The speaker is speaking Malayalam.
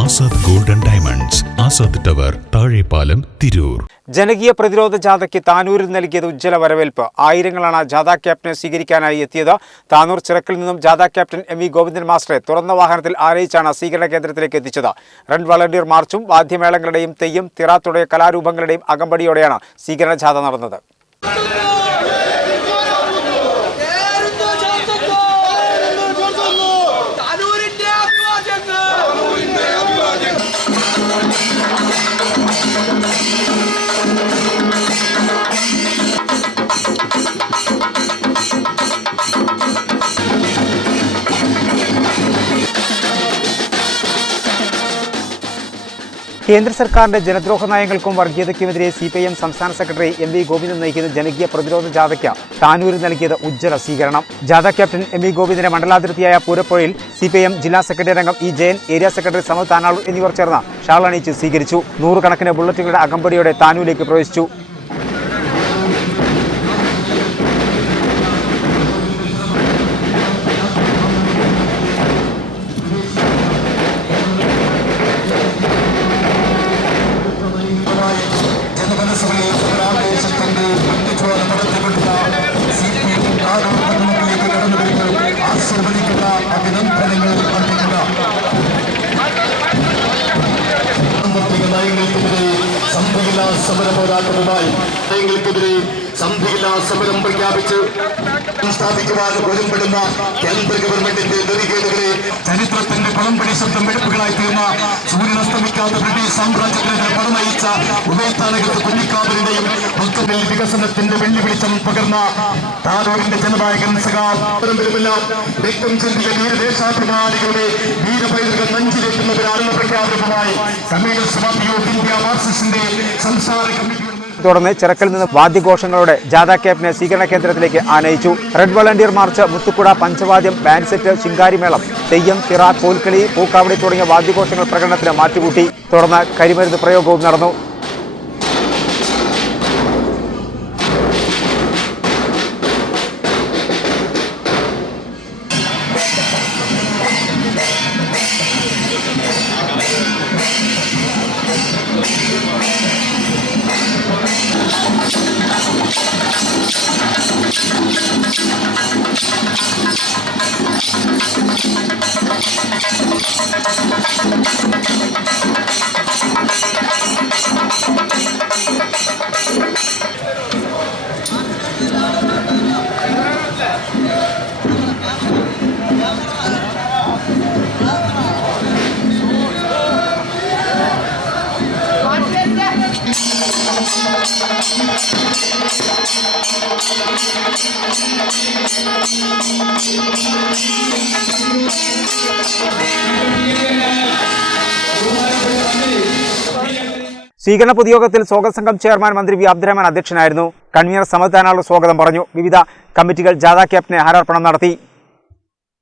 Azad golden diamonds, Azad tower, Thazhepalam, Tirur. ജനകീയ പ്രതിരോധ ജാഥയ്ക്ക് താനൂരിൽ നൽകിയത് ഉജ്ജ്വല വരവേൽപ്പ്. ആയിരങ്ങളാണ് ജാഥ ക്യാപ്റ്റനെ സ്വീകരിക്കാനായി എത്തിയത്. താനൂർ ചിറക്കിൽ നിന്നും ജാഥ ക്യാപ്റ്റൻ എം വി ഗോവിന്ദൻ മാസ്റ്ററെ തുറന്ന വാഹനത്തിൽ ആനയിച്ചാണ് സ്വീകരണ കേന്ദ്രത്തിലേക്ക് എത്തിച്ചത്. റൺ വളണ്ടിയർ മാർച്ചും വാദ്യമേളങ്ങളുടെയും തെയ്യം, തിറ തുടങ്ങിയ കലാരൂപങ്ങളുടെയും അകമ്പടിയോടെയാണ് സ്വീകരണ ജാഥ നടന്നത്. കേന്ദ്ര സർക്കാരിന്റെ ജനദ്രോഹ നയങ്ങൾക്കും വർഗീയതയ്ക്കുമെതിരെ CPIM സംസ്ഥാന സെക്രട്ടറി എം വി ഗോവിന്ദൻ നയിക്കുന്ന ജനകീയ പ്രതിരോധ ജാഥയ്ക്ക് താനൂരിൽ നൽകിയത് ഉജ്ജ്വല സ്വീകരണം. ജാഥ ക്യാപ്റ്റൻ എം വി ഗോവിന്ദന്റെ മണ്ഡലാതിർത്തിയായ പൂരപ്പുഴയിൽ CPIM ജില്ലാ സെക്രട്ടറി അംഗം E Jayan, area secretary Samad Tanalur എന്നിവർ ചേർന്ന് ഷാൾ അണിയിച്ച് സ്വീകരിച്ചു. നൂറുകണക്കിന് ബുള്ളറ്റുകളുടെ അകമ്പടിയോടെ താനൂരിലേക്ക് പ്രവേശിച്ചു. സമരം പ്രഖ്യാപിച്ച് സ്ഥാപിക്കുവാൻ ഒരുമ്പെടുന്ന കേന്ദ്ര ഗവൺമെന്റിന്റെ നെറികേടുകളെ ചരിത്രത്തിന്റെ കുളമ്പടി ശബ്ദം വെടുപ്പുകളായി തീർന്ന സൂര്യനസ്തമിക്കാത്ത ബ്രിട്ടീഷ് സാമ്രാജ്യത്തിനെതിരെ പടനയിച്ച ഉദയത്താനകത്ത് കുഞ്ഞിക്കാവലിന്റെയും മൊത്തത്തിൽ വികസനത്തിന്റെ വെള്ളിവിളിച്ചം പകർന്ന താനൂരിന്റെ ജനനായകൻ സഖാപരമ്പരമെല്ലാം രക്തം ചിന്തിയ വീരദേശാഭിമാനികളുടെ വീരപൈതൃകം നെഞ്ചിലേക്കുന്നവരാണെന്ന പ്രഖ്യാപനവുമായി കമ്മ്യൂണിസ്റ്റ് പാർട്ടി ഓഫ് ഇന്ത്യ മാർക്സിസ്റ്റിന്റെ സംസ്ഥാന കമ്മിറ്റി തുടർന്ന് ചിറക്കിൽ നിന്ന് വാദ്യഘോഷങ്ങളോടെ ജാഥ ക്യാപ്റ്റനെ സ്വീകരണ കേന്ദ്രത്തിലേക്ക് ആനയിച്ചു. റെഡ് വളണ്ടിയർ മാർച്ച്, മുത്തുക്കുട, പഞ്ചവാദ്യം, ബാൻഡ് സെറ്റ്, ശിങ്കാരിമേളം, തെയ്യം, തിറ, കോൽക്കളി, പൂക്കാവടി തുടങ്ങിയ വാദ്യഘോഷങ്ങൾ പ്രകടനത്തിന് മാറ്റുകൂട്ടി. തുടർന്ന് കരിമരുന്ന് പ്രയോഗവും നടന്നു. സ്വീകരണ പൊതുയോഗത്തിൽ സ്വാഗത സംഘം ചെയർമാൻ മന്ത്രി വി അബ്ദുറഹ്മാൻ അധ്യക്ഷനായിരുന്നു. കൺവീനർ സമദ് താനാളൂർ സ്വാഗതം പറഞ്ഞു. വിവിധ കമ്മിറ്റികൾ ജാഥ ക്യാപ്റ്റനെ ഹാരാർപ്പണം നടത്തി.